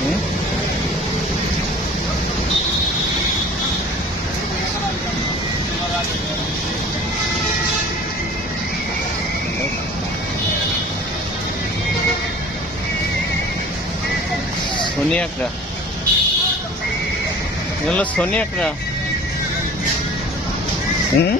Sony একরা। এগুলো Sony একরা। হুম?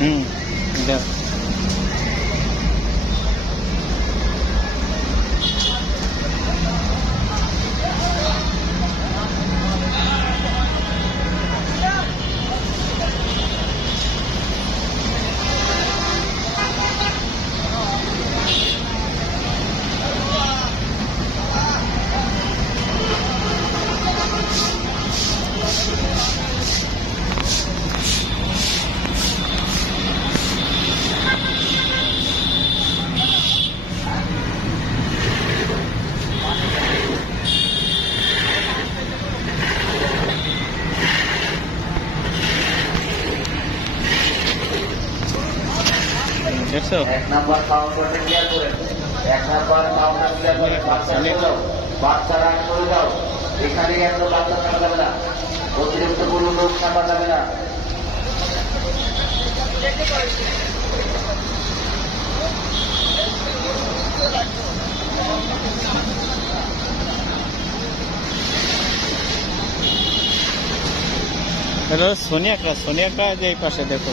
হুম দেখছ? এক নাম্বার কাউন্টারটা ক্লিয়ার করে এক নাম্বার কাউন্টার ক্লিয়ার করে বাচ্চা নিয়ে যাও। বাচ্চারা করে যাও এখানে এত বাচ্চা থাকা যাবে না। অতিরিক্ত কোনো লোক থাকা যাবে না। এটা হলো সোনিয়াকরা সোনিয়াকরা যে এই পাশে দেখো।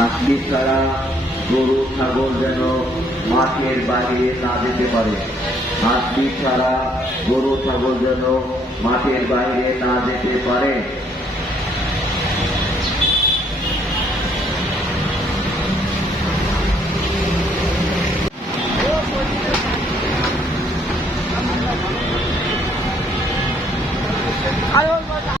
আজকে তারা গরু, ছাগল যেন মাঠের বাইরে না যেতে পারে। আজকে তারা গরু, ছাগল যেন মাঠের বাইরে না যেতে পারে।